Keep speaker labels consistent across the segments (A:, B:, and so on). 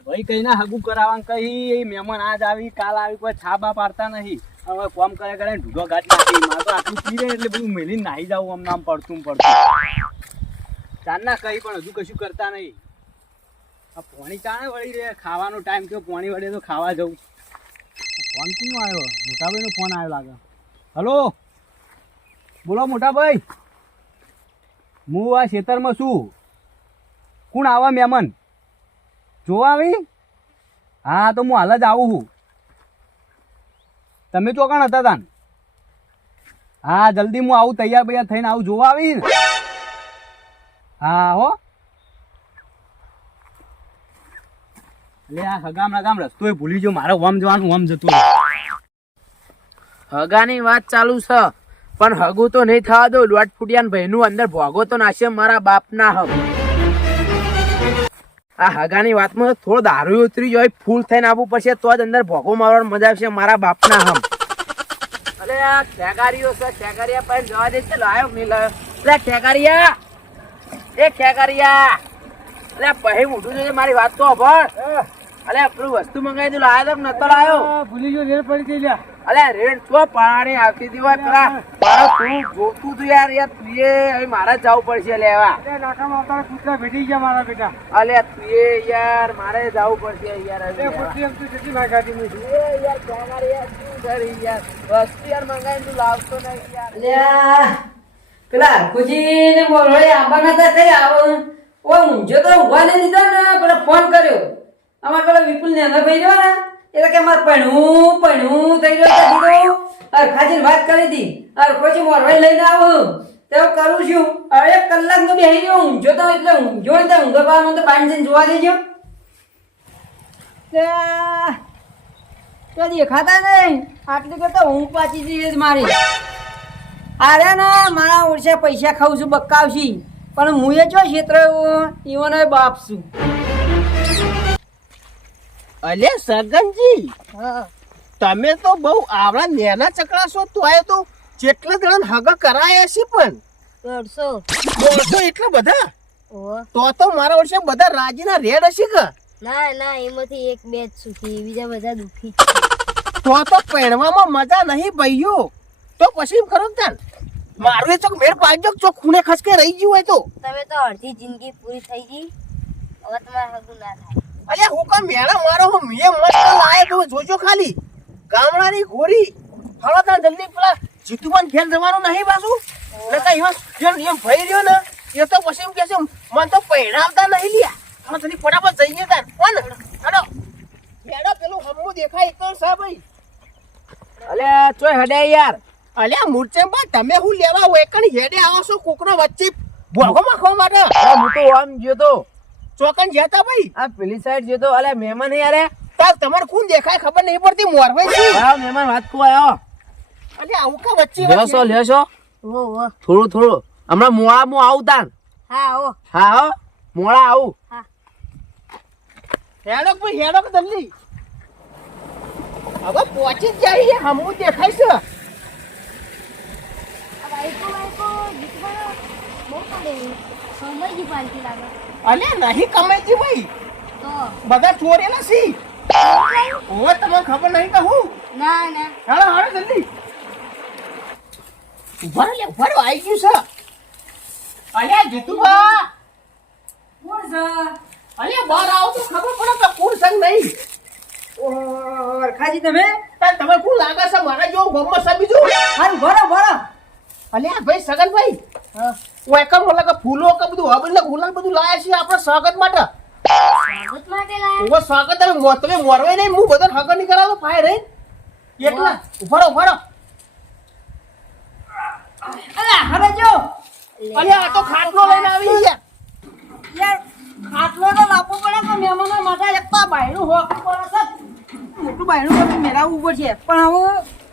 A: ભાઈ કઈ ના હગું કરાવવાનું, કઈ મહેમાન આજ આવી, કાલ આવી, કોઈ છાબા પાડતા નહીં. હવે કોમ કરે કરે ઢૂઢો ઘાટ નાખી, મારે આટલું પી એટલે બધું મેલી નાહી જાવું આમ નામ પડતું ને પડતું. ચાંદના કહી પણ હજુ કશું કરતા નહીં. આ પોણી ચાણે વળી રે ખાવાનો ટાઈમ થયો, પોણી વળે તો ખાવા જવું ફોન કોનો આવ્યો? મોટાભાઈનો ફોન આવ્યો લાગે. હલો? બોલો મોટાભાઈ. હું આ ખેતરમાં છું. કોણ આવા મહેમાન? જોવા આવી? હા, તો હું હાલ જ આવું છું. તમે ચોકણ હતા તાન? હા, જલ્દી હું આવું, તૈયાર બૈયાર થઈને આવું, જોવા આવી ને. હા, હો. એટલે આ હગામ હગામ રસ્તો ભૂલી ગયો મારે ઓમ જવાનું, ઓમ જતું.
B: હગાની વાત ચાલુ છે, પણ હગું તો નહીં થવા દો. લોટ ફૂટિયાન ભાઈનું અંદર ભોગો તો નાશે મારા બાપના હગ. આ હગાની વાતમાં થોડો દારૂ ઉતરી જાય ફૂલ થઈને આવવું પડશે તો જ અંદર ભોગો મારવાની મજા આવશે મારા બાપના હમ. અરે આ ખેગારીઓ છે ખેગારિયા પાસે જવા દે છે લાયો નહીં લાયો. અરે ખેગારિયા એ ખેગારિયા અરે પહે ઉઠું જોઈએ મારી વાત તો અભળ અરે આપણું વસ્તુ મંગાવી તું લાયો તો નતો લાયો
A: ભૂલી ગયો રેલ પડી ગઈ લ્યા.
B: અલે રેડ તો પાણી આવતી હતી હોય પેલા મારે તું જોતું તું યાર યાર તુએ હવે મારે જવું પડશે લેવા
A: નાકામાં કૂતરા ભેટી ગયા મારા બેટા.
B: અલે તુએ યાર મારે જવું પડશે યાર હવે લેવા.
A: એમ તો જતી ભાગાતી નથી
B: એ યાર ક્યાં યાર શું કરી યાર? વસ્તુ યાર તું લાવતો નહીં યાર.
C: લે પેલા ખુશી ને મોરળે આંબાના હતા કઈ આવો? ઓ ઊંઝો તો ઊભા ને લીધો ને પેલા ફોન કર્યો. અમાર પેલા વિપુલ ને ભાઈ રહ્યો ને એટલે કે મારે પણું પણું થઈ રહ્યો છે દીધો અરખાજી વાત કરી હતી અરખોજી મોરવાઈ લઈને આવું. તો કરું છું. અરે કલાક તો બેહી રહ્યો. હું તો એટલે હું જોઈ તો ઊંઘો પાવાનું તો પાણી જઈને જોવા દેજો. તો દેખાતા નહીં. આટલી કરતા હું પાછી જઈએ જ મારી. અરે ના, મારા ઓરસે પૈસા ખાઉં છું બકાવશી પણ હું એ જો ક્ષેત્ર એવો બાપ છું.
D: અલે સગનજી તમે તો બહુ આવડા નેના ચકડા છો તો આયો તો જેટલા જણા હગ કરાયા છે પણ.
E: દોઢસો.
D: દોઢસો એટલા બધા? તો તો મારા વર્ષે બધા રાજીના રેડ હશે કે?
E: ના ના એમાંથી એક બે જ સુખી બીજા બધા દુખી.
D: તો તો પહેરવામાં મજા નહીં ભાઈઓ તો પછી એમ કરો ચાલ મારું ચોક મેળ પાડજો ચોક ખૂણે ખસકે રહી ગયું હોય તો.
E: તમે તો અડધી જિંદગી પૂરી થઈ ગઈ. હવે તમારે હગું ના થાય.
D: અલ્યા હું કામ મેળા મારો હું મે મસ્ત લાયક હું જોજો ખાલી. ગામડાની ઘોરી હળો તા જલ્દી પેલા જીતુબાન ઘેર જવાનું નહીં એટલે કઈ એમાં જેમ એમ ભઈ રહ્યો ને એ તો પછી એમ કે છે મન તો પહેરાવતા નહીં લ્યા. અમે તને ફટાફટ જઈએ તાર. કોણ? હડો. મેળા પેલું હમું દેખાય તો સા ભાઈ
B: અલે ચોય હડે યાર.
D: અલ્યા પણ તમે હું લેવા હોય? કણ હેડે આવો છો કોકનો વચ્ચે ભોગો માખવા માટે.
B: હું તો આમ ગયો તો.
D: ચોકન જતા ભાઈ.
B: આ પેલી સાઈડ જતો તો અલે મહેમાન યાર
D: તાર તમાર કોણ દેખાય ખબર નહીં પડતી મોરવાઈ છે.
B: હા મહેમાન વાત કો આયો.
D: અલે આવું કા વચ્ચે
B: લેશો લેશો.
E: ઓ ઓ.
B: થોડું થોડું. હમણાં મોડા મો આવું તાન
E: હા ઓ
B: હા હો. મોળા આવું.
D: હા. હેડોક ભાઈ હેડોક દલ્લી હવે પહોંચી જ જાય હમું દેખાય છે.
E: બાઈકો બાઈકો જીતવા બહુ પડે. સમયજી પાલતી લાગે.
D: અલ્યા નહીં કમાઈતી ભાઈ. બધા ચોરેલા નથી. ઓવે તમને ખબર નહીં તો હું?
E: ના ના.
D: હાલો હાલો જલ્દી. ઊભા લે ઊભા રહો આવી ગયું છે. અલે જીતુભા.
C: કોણ છે?
D: અલે બહાર આવો તો ખબર પડે કે કોણ સંગ નહીં.
C: ઓહો, અરખાજી તમે?
D: તમે કોણ લાગે છે? મારા જેવો ગમમાં સબી જો
C: હારું ભરો ભરો.
D: અલે ભાઈ સગનભાઈ. ઓય કમ ઓલા ફૂલો કે બધું ને ગુલાલ બધું લાયા છે આપણે સ્વાગત માટે.
E: સ્વાગત માટે લાયા?
D: ઓવો સ્વાગત તમે તમે નહીં હું બધા હગર નહીં કરાવો ફાય રહી. એટલા ઊભા રહો
C: અરે હવે જો.
D: અલ્યા આ તો ખાટલો લઈને આવી ગયા.
C: યાર ખાટલો તો લાવવો પડે કે મહેમાનો માટે એક તો બાયણું હોકવું પડે મોટું બાયણું તમે મેળવવું પડશે. પણ હવે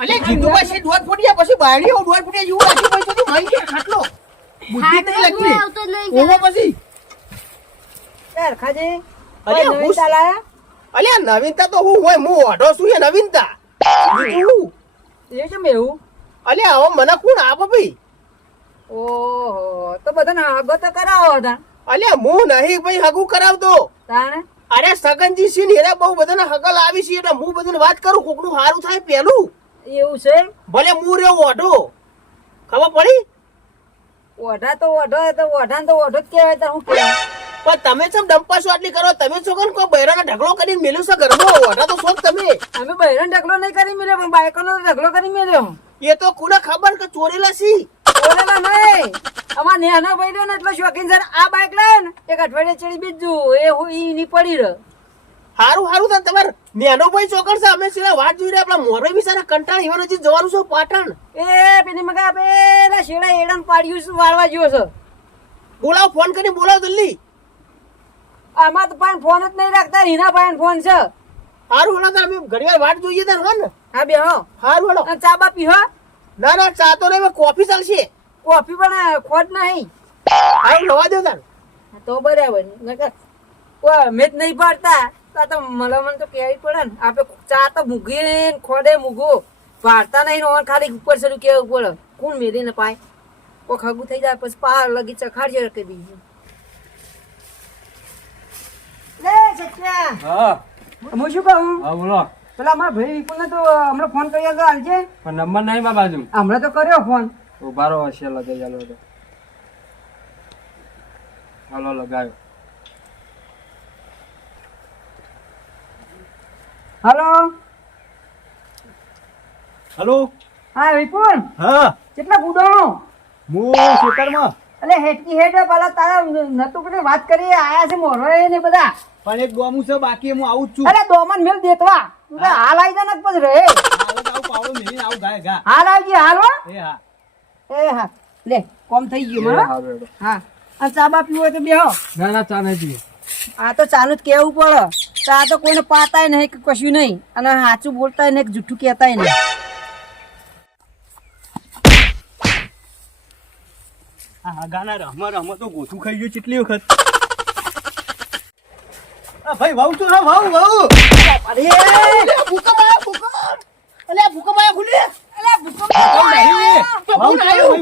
D: અલ્યા જીતુભાઈ છે દોઢ ફૂટ્યા પછી બાયણી દોઢ ફૂટ્યા જેવું લાગી ભાઈ ખાટલો? બુદ્ધિ નહીં લાગતી
E: આવતો જ નહીં
D: ઓવો પછી.
C: યાર ખાજી.
D: અરે,
C: નવીનતા
D: હું-? અલ્યા નવીનતા તો હું હોય હું ઓઢો છું એ નવીનતા. બીજું
C: એ કેમ એવું?
D: અલ્યા હવે મને કોણ આપો ભાઈ?
C: ઓહો તો બધાને આગો તો કરાવો હતા
D: અલ્યા હું નહીં ભાઈ હગું કરાવતો.
C: તાણે?
D: અરે સગનજી સિંહ એના બહુ બધાને હગલ આવી છે એટલે હું બધાને વાત કરું કોકનું સારું થાય પેલું.
C: એવું છે?
D: ભલે હું રહ્યો ઓઢો. ખબર પડી?
C: ઓઢા તો ઓઢો તો ઓઢા તો ઓઢો જ કહેવાય તો હું કહેવાય?
D: પણ તમે ચમ ડંપાસો આટલી કરો તમે છો કે કોઈ બૈરાનો ઢગલો કરીને મેલ્યો છે ઘરમાં? ઓઢા તો છો તમે.
C: અમે બૈરાનો ઢગલો નહીં કરી મેલ્યો પણ બાયકોનો ઢગલો કરી મેલ્યો.
D: એ તો કુને ખબર કે ચોરેલા સી
C: ચોરેલા નહીં. અમાર નેનો ભાઈ રહ્યો ને એટલો શોખીન છે આ બાઈક લાવે ને એક અઠવાડિયે ચડી બીજું એ હું ઈ ની પડી રહ્યો.
D: હારું હારું થાય તમારે નેનો ભાઈ ચોકડ છે અમે સીધા વાટ જોઈ રહ્યા આપણા મોરે બી સારા કંટાળ ઈવન હજી જવાનું છે પાટણ.
C: એ પેલી મગા પેલા શેડા એડન પાડ્યું છે વાળવા જ્યો છે.
D: બોલાવો ફોન કરીને બોલાવો જલ્દી.
C: આમાં તો પણ ફોન જ નહીં રાખતા હીના ભાઈ ફોન છે.
D: હારું હળો તાર અમે ઘણીવાર વાટ જોઈએ તાર હો ને.
C: હા બે હો.
D: હારું હેડો
C: ચા બા પીહો
D: ના ના ચા તો નહીં કોફી ચાલશે.
C: કોફી પણ ખોટ નહીં.
D: હારું લવા દો તાર
C: તો બરાબર. નકર ઓ મેં જ નહીં પાડતા. તો આ તો મને મને તો કહેવી પડે ને. આપણે ચા તો મૂગી ખોડે મૂગો પાડતા નહીં ને ખાલી ઉપર ચડ્યું કેવું પડે? કોણ મેરીને પાય? કો ખગું થઈ જાય પછી પહાડ લગી ચખાડજે રાખી દીધું લે સચ્યા
A: હા.
C: હું શું કહું?
A: હા બોલો.
C: પેલા મારા ભાઈ વિપુલને તો હમણાં ફોન કરી તો હાલજે.
A: પણ નંબર નહીં મારા બાજુ.
C: હમણાં તો કર્યો ફોન.
A: ઊભા રહો હશે લગાઈ ચાલો હાલો લગાવ્યો
C: હલો?
A: હલો?
C: હા વિપુલ.
A: હા.
C: કેટલા ગુડો
A: હું ખેતરમાં.
C: એટલે હેટકી હેડ પેલા તારા નતું કે વાત કરી આયા છે મોરો ને બધા.
A: પણ એક ગોમું છે બાકી હું આવું જ છું.
C: અરે દોમન મેલ દેતવા. તું હાલ આવી જા નક પછી રહે.
A: આવું આવું પાવડો મેલી આવું ગાય ગા
C: હાલ આવજે હાલ હો.
A: એ હા.
C: એ હા. લે કોમ થઈ ગયું મને હા. અને ચા બા પીવો હોય તો બેહો.
A: ના ના ચા નહીં પીવો
C: આ તો ચાલુ જ કેવું પડે. ચા તો કોઈને પાતાય નહીં કે કશું નહીં. અને સાચું બોલતાય નહીં કે જૂઠું કહેતાય નહીં.
A: હા ગાના રમવા રમવા તો ગોથું ખાઈ ગયું કેટલી વખત? ભાઈ વાવ તો હા વાવ વાવ.
C: અરે!
D: ભૂકંપ આયો ભૂકંપ. અલે ભૂકંપ આયો ખુલી
C: અલા ભૂકંપ આવ્યો.
A: વાવ તો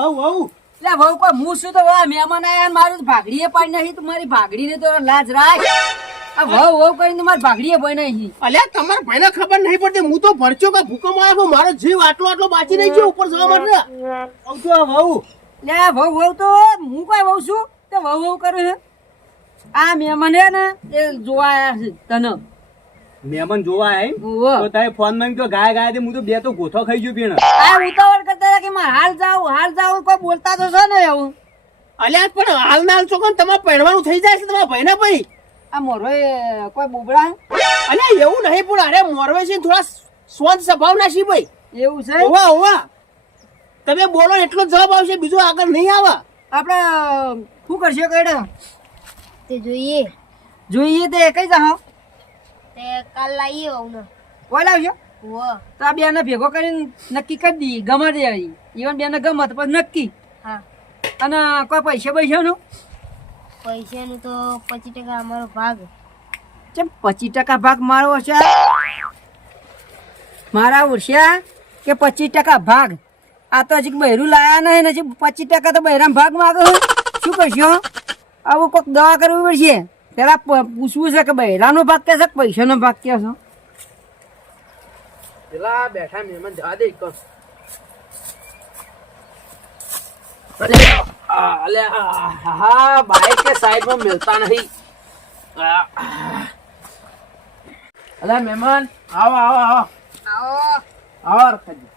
A: વાવ વાવ.
C: લે ભાઉ કોઈ હું શું તો મહેમાન આયા મારું ભાગડીએ પાડી નહીં તો મારી ભાગડીને તો લાજ રાખ. આ વહુ વહુ કરીને મારી ભાગડીએ ભાઈ નહીં.
D: અલ્યા તમારા ભાઈને ખબર નહીં પડતી. હું તો ભરચ્યો કે ભૂકંપ આવ્યો મારો જીવ આટલો આટલો બાચી નહીં ગયો ઉપર જવા માટે.
A: વાવ તો હા વાવ
C: લે વહુ વહુ તો હું કોઈ વહુ છું? તે વહુ વહુ કરે છે. આ મહેમાન હે ને એ જોવા આયા છે તને.
A: મહેમાન જોવા આય તો તારે ફોનમાં તો ગાય ગાય હું તો બે તો ગોથો ખાઈ ગયો પીણ.
C: આ ઉતાવળ કરતા કે મારે હાલ જાવ હાલ જાવ કોઈ બોલતા તો છે ને એવું.
D: અલ્યા પણ હાલ ના હાલ ચોકન તમારે પહેરવાનું થઈ જાય છે તમારા ભાઈને ભાઈ.
C: આ મોરવે કોઈ બોબડા
D: અને એવું નહીં પણ અરે મોરવે છે થોડા સ્વંત સ્વભાવ ના છી ભાઈ.
C: એવું છે?
D: ઓવા ઓવા તમે બોલો એટલો જ જવાબ આવશે બીજો આગળ નહીં આવે.
C: આપણે શું કરશે કઈડે?
E: તે જોઈએ.
C: જોઈએ તે કઈ જાઓ
E: તે કાલ લાવીએ હું
C: કોઈ લાવજો તો આ બેને ભેગો કરીને નક્કી કરી દઈએ ગમે દે આવી ઈવન બેને ગમત પણ નક્કી.
E: હા.
C: અને કોઈ પૈસા પૈસાનું
E: પૈસાનું તો પચીસ ટકા અમારો ભાગ.
C: ચમ પચીસ ટકા ભાગ મારો હશે મારા ઉર્ષ્યા કે પચીસ ટકા ભાગ? આ તો હજી બહેરું લાયા નહીં ને હજી પચીસ ટકા તો બહેરામ ભાગ માગો છો. શું કરશો? આવું કોઈક દવા કરવી પડશે. પેલા પૂછવું છે કે બહેરાનો ભાગ કે છે પૈસાનો ભાગ કે છે?
B: પેલા બેઠા મહેમાન જવા દે કમ અલે હા બાઈક કે સાઈડમાં મિલતા નહીં. અલે મહેમાન આવો આવો આવો.
E: આવો
B: આવો રખાજી.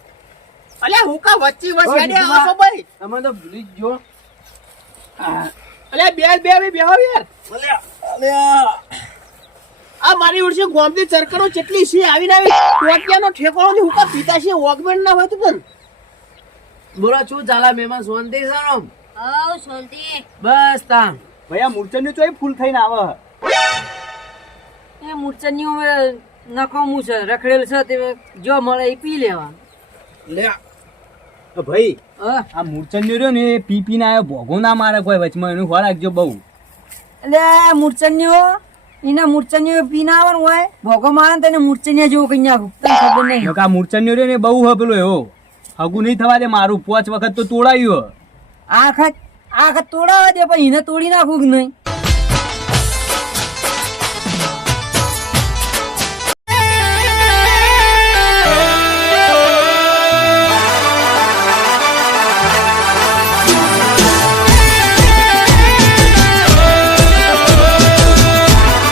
D: અલ્યા હું કા વચ્ચે
B: જીતુભા.
D: આવો ભાઈ?
B: તમે તો ભૂલી જ જો
D: અલ્યા બે બે બે બેહો યાર.
B: અલે અલે
D: આ. મારી ઉડશે ગોમતી ચરકરો કેટલી છે? આવીને આવી ટોટિયાનો ઠેકોળો ની હું કા પીતા છે ઓગમેન્ટ ના હોય તો પણ?
B: બોલો શું ચાલે મહેમાન? શાંતિ છે ને?
E: આવ શાંતિ.
B: બસ
A: તા ભયા મૂર્ચન ચોય ફૂલ થઈને આવે
C: એ મૂર્છનની હવે નકામું છે રખડેલ છે તે જો મળે એ પી લેવા
B: લે.
A: તો ભાઈ
C: હા?
A: આ મૂર્છન રહ્યો ને એ પી પીને આવ્યો ભોગો ના મારે કોઈ વચમાં એનું ખોરાક રાખજો બહુ.
C: એટલે મૂર્છનીઓ એના મૂર્ચન્યો પી ના આવવાનું હોય ભોગો મારે તેને મૂર્ચન્યા જેવું કઈ નાખું. ખબર નહીં.
A: આ મૂર્ચન્યો રહ્યો ને બહુ હ પેલો એવો. હગું નહીં થવા દે, મારું પાંચ વખત તો તોડાયું
C: આખા આખત તોડાવા દે, પણ એને તોડી નાખું કે નહીં?